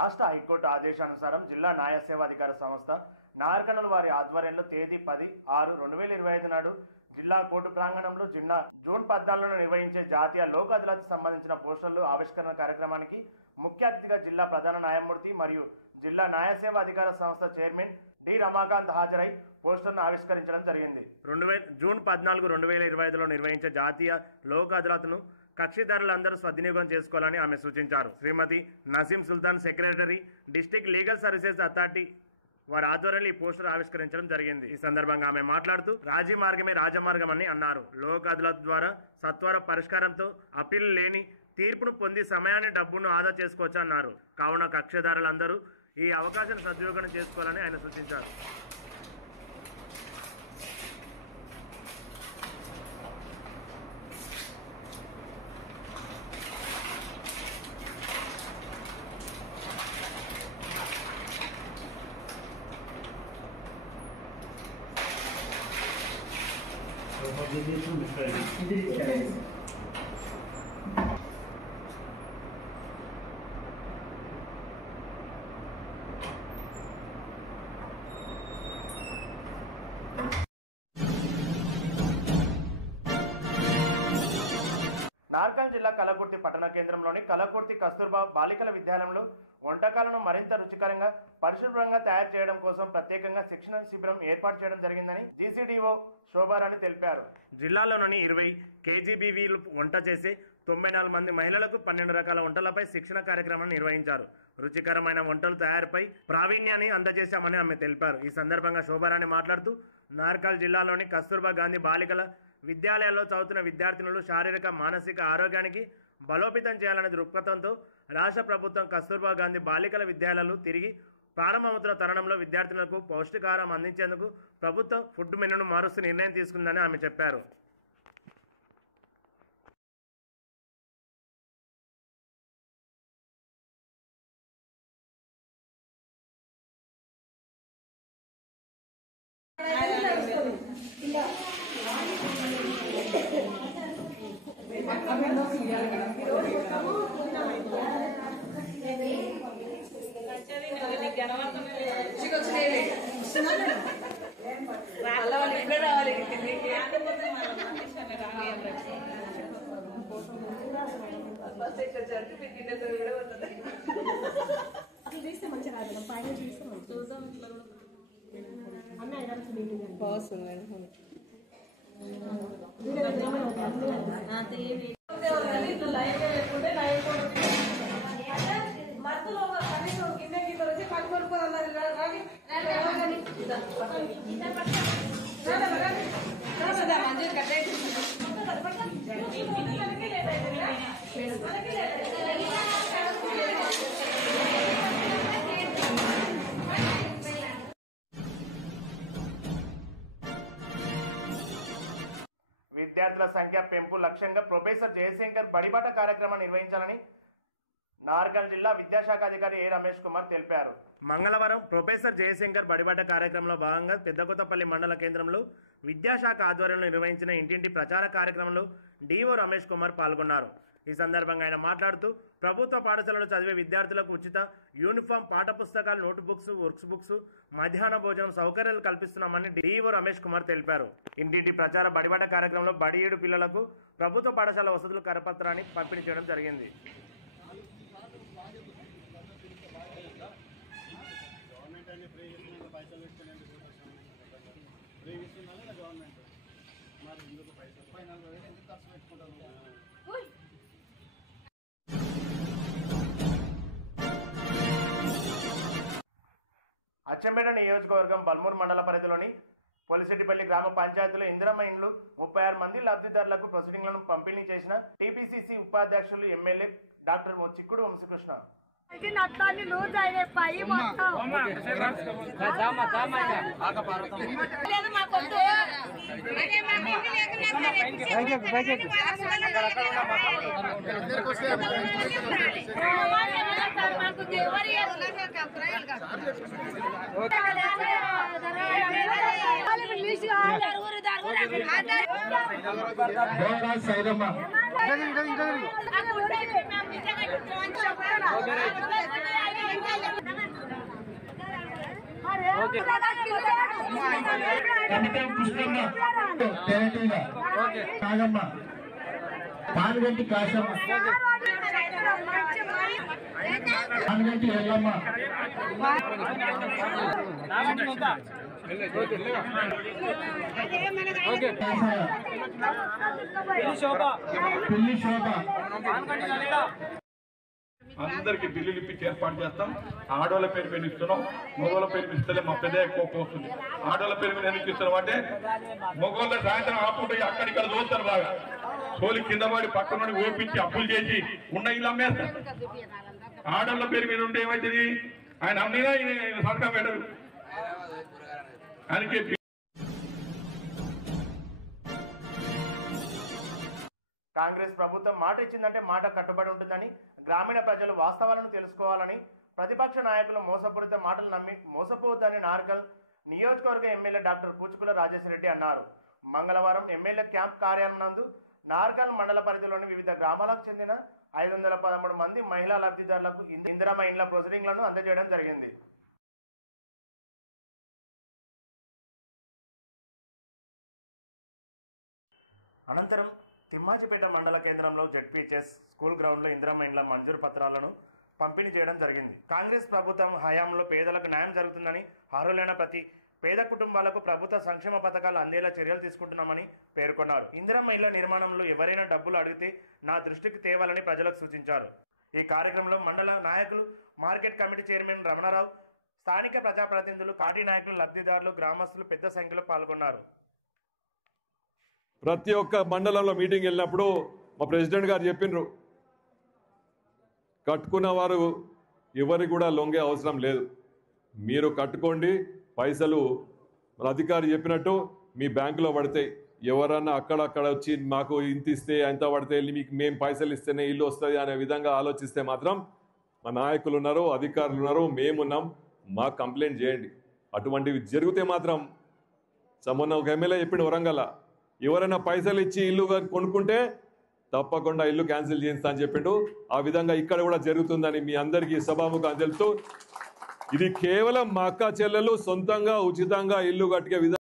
రాష్ట్ర హైకోర్టు ఆదేశానుసారం జిల్లా న్యాయ సేవాధికార సంస్థ నార్కనల్ వారి ఆధ్వర్యంలో తేదీ 10/6/2025 నాడు జిల్లా కోర్టు ప్రాంగణంలో జూన్ 14న నిర్వహించే జాతీయ లోక్ అదాలత్ సంబంధించిన పోస్టర్లు ఆవిష్కరణ కార్యక్రమానికి ముఖ్య అతిథిగా జిల్లా ప్రధాన న్యాయమూర్తి మరియు జిల్లా న్యాయ సేవా అధికార సంస్థ చైర్మన్ డి రమాకాంత్ హాజరై పోస్టర్ను ఆవిష్కరించడం జరిగింది. జూన్ 14, 2025లో నిర్వహించే జాతీయ లోక్ అదాలత్ను కక్షిదారులందరూ సద్వినియోగం చేసుకోవాలని ఆమె సూచించారు. Shrimati Naseem Sultan, secretary, district legal services authority వారి ఆధ్వర్యంలో ఈ పోస్టర్ ఆవిష్కరించడం జరిగింది. ఈ సందర్భంగా ఆమె మాట్లాడుతూ రాజీ మార్గమే రాజమార్గం అని అన్నారు. లోక్ అదాలత్ ద్వారా సత్వర పరిష్కారంతో అప్పీల్ లేని తీర్పును పొంది సమయాన్ని డబ్బును ఆదా చేసుకోవచ్చు అన్నారు. కావున కక్షిదారులందరూ ఈ అవకాశాన్ని సద్వినియోగం చేసుకోవాలని ఆయన సూచించారు. నార్కల్ జిల్లా కలకుర్తి పట్టణ కేంద్రంలోని కలకుర్తి కస్తూర్బా బాలికల విద్యాలయంలో వంటకాలను మరింత రుచికరంగా పరిశుభ్రంగా తయారు చేయడం కోసం ప్రత్యేకంగా శిక్షణ శిబిరం ఏర్పాటు చేయడం జరిగిందని జీసీడీఓ శోభారాణి తెలిపారు. జిల్లాలోని 20 కేజీబీవీలు వంట చేసే 94 మంది మహిళలకు 12 రకాల వంటలపై శిక్షణ కార్యక్రమాన్ని నిర్వహించారు. రుచికరమైన వంటల తయారీపై ప్రావీణ్యాన్ని అందజేశామని ఆమె తెలిపారు. ఈ సందర్భంగా శోభారాణి మాట్లాడుతూ నార్కల్ జిల్లాలోని కస్తూర్బా గాంధీ బాలికల విద్యాలయాల్లో చదువుతున్న విద్యార్థినులు శారీరక మానసిక ఆరోగ్యానికి బలోపేతం చేయాలనే దృక్పథంతో రాష్ట్ర ప్రభుత్వం కస్తూర్బా గాంధీ బాలికల విద్యాలయాలు తిరిగి ప్రారంభమవుతున్న తరుణంలో విద్యార్థినులకు పౌష్టికాహారం అందించేందుకు ప్రభుత్వం ఫుడ్ మెనూను మారుస్తూ నిర్ణయం తీసుకుందని ఆమె చెప్పారు. విద్యార్థుల సంఖ్య పెంపు లక్ష్యంగా ప్రొఫెసర్ జయశంకర్ బడిబాట కార్యక్రమాన్ని నిర్వహించాలని నార్కల్ జిల్లా విద్యాశాఖ అధికారి ఏ రమేష్ కుమార్ తెలిపారు. మంగళవారం ప్రొఫెసర్ జయశంకర్ బడిబాట కార్యక్రమంలో భాగంగా పెద్దకొత్తపల్లి మండల కేంద్రంలో విద్యాశాఖ ఆధ్వర్యంలో నిర్వహించిన ఇంటింటి ప్రచార కార్యక్రమంలో డిఓ రమేష్ కుమార్ పాల్గొన్నారు. ఈ సందర్భంగా ఆయన మాట్లాడుతూ ప్రభుత్వ పాఠశాలలో చదివే విద్యార్థులకు ఉచిత యూనిఫామ్, పాఠపుస్తకాలు, నోట్ బుక్స్, వర్క్స్ బుక్స్, మధ్యాహ్న భోజనం సౌకర్యాలు కల్పిస్తున్నామని డిఓ రమేష్ కుమార్ తెలిపారు. ఇంటింటి ప్రచార బడిబాట కార్యక్రమంలో బడియేడు పిల్లలకు ప్రభుత్వ పాఠశాల వసతులు కరపత్రాన్ని పంపిణీ చేయడం జరిగింది. అచ్చంపేట నియోజకవర్గం బల్మూరు మండల పరిధిలోని పోలిశెట్టిపల్లి గ్రామ పంచాయతీలో ఇందిరమ్మ ఇండ్లు 36 మంది లబ్ధిదారులకు ప్రొసీడింగ్లను పంపిణీ చేసిన టీపీసీసీ ఉపాధ్యక్షులు ఎమ్మెల్యే డాక్టర్ చిక్కుడు వంశీకృష్ణ. సైదమ్మ నాగమ్మ పానుగంటి కాశమ్మ పానుగంటి ఎల్లమ్మ పిల్లి శోభ అందరికి బిల్లులు ఇప్పించి ఏర్పాటు చేస్తాం. ఆడోళ్ళ పేరు మీద ఇస్తున్నాం, మగవాళ్ళ పేరు మీద ఇస్తలే. మా పెద్ద కోపం వస్తుంది. ఆడోళ్ళ పేరు మీద ఎందుకు ఇస్తున్నాం అంటే మగవాళ్ళ సాయంత్రం ఆపుంటే అక్కడిక్కడ చూస్తారు బాగా సోలి కింద పడి పక్కన నుండి ఓపించి అప్పులు చేసి ఉన్న ఇల్లు అమ్మేస్తారు. ఆడోళ్ళ పేరు మీద ఉంటే ఏమైతుంది, ఆయన అమ్మినా సరకం పెట్టరు. అందుకే కాంగ్రెస్ ప్రభుత్వం మాట ఇచ్చిందంటే మాట కట్టుబడి ఉంటుందని, గ్రామీణ ప్రజలు వాస్తవాలను తెలుసుకోవాలని, ప్రతిపక్ష నాయకులు మోసపూరిత మాటలు నమ్మి మోసపోవద్దని నార్కల్ నియోజకవర్గ ఎమ్మెల్యే డాక్టర్ కూచుకుల రాజేశ్వరరెడ్డి అన్నారు. మంగళవారం ఎమ్మెల్యే క్యాంప్ కార్యాలయం నందు నార్కల్ మండల పరిధిలోని వివిధ గ్రామాలకు చెందిన 513 మంది మహిళా లబ్ధిదారులకు ఇందిరమ్మ ఇండ్ల ప్రొసీడింగ్లను అందజేయడం జరిగింది. అనంతరం తిమ్మాజిపేట మండల కేంద్రంలో జెడ్పీహెచ్ఎస్ స్కూల్ గ్రౌండ్లో ఇందిరమ్మ ఇండ్ల మంజూరు పత్రాలను పంపిణీ చేయడం జరిగింది. కాంగ్రెస్ ప్రభుత్వం హయాంలో పేదలకు న్యాయం జరుగుతుందని, అర్హులైన ప్రతి పేద కుటుంబాలకు ప్రభుత్వ సంక్షేమ పథకాలు అందేలా చర్యలు తీసుకుంటున్నామని పేర్కొన్నారు. ఇందిరమ్మ ఇళ్ల నిర్మాణంలో ఎవరైనా డబ్బులు అడిగితే నా దృష్టికి తేవాలని ప్రజలకు సూచించారు. ఈ కార్యక్రమంలో మండల నాయకులు, మార్కెట్ కమిటీ చైర్మన్ రమణారావు, స్థానిక ప్రజాప్రతినిధులు, పార్టీ నాయకులు, లబ్ధిదారులు, గ్రామస్తులు పెద్ద సంఖ్యలో పాల్గొన్నారు. ప్రతి ఒక్క మండలంలో మీటింగ్ వెళ్ళినప్పుడు మా ప్రెసిడెంట్ గారు చెప్పినారు, కట్టుకున్న వారు ఎవరికి కూడా లొంగే అవసరం లేదు, మీరు కట్టుకోండి, పైసలు అధికారి చెప్పినట్టు మీ బ్యాంకులో పడతాయి, ఎవరన్నా అక్కడక్కడ వచ్చి మాకు ఇంత ఇస్తే ఎంత పడితే మీకు మేము పైసలు ఇస్తేనే ఇల్లు వస్తుంది అనే విధంగా ఆలోచిస్తే మాత్రం మా నాయకులు ఉన్నారు, అధికారులు ఉన్నారు, మేమున్నాం, మాకు కంప్లైంట్ చేయండి. అటువంటివి జరిగితే మాత్రం మొన్న ఒక ఎమ్మెల్యే చెప్పిన వరంగల్, ఎవరైనా పైసలు ఇచ్చి ఇల్లు కొనుక్కుంటే తప్పకుండా ఇల్లు క్యాన్సిల్ చేయిస్తా అని చెప్పిండు. ఆ విధంగా ఇక్కడ కూడా జరుగుతుందని మీ అందరికీ సభాముఖంగా తెలుపుతూ, ఇది కేవలం మా అక్క చెల్లెలు సొంతంగా ఉచితంగా ఇల్లు కట్టే విధానం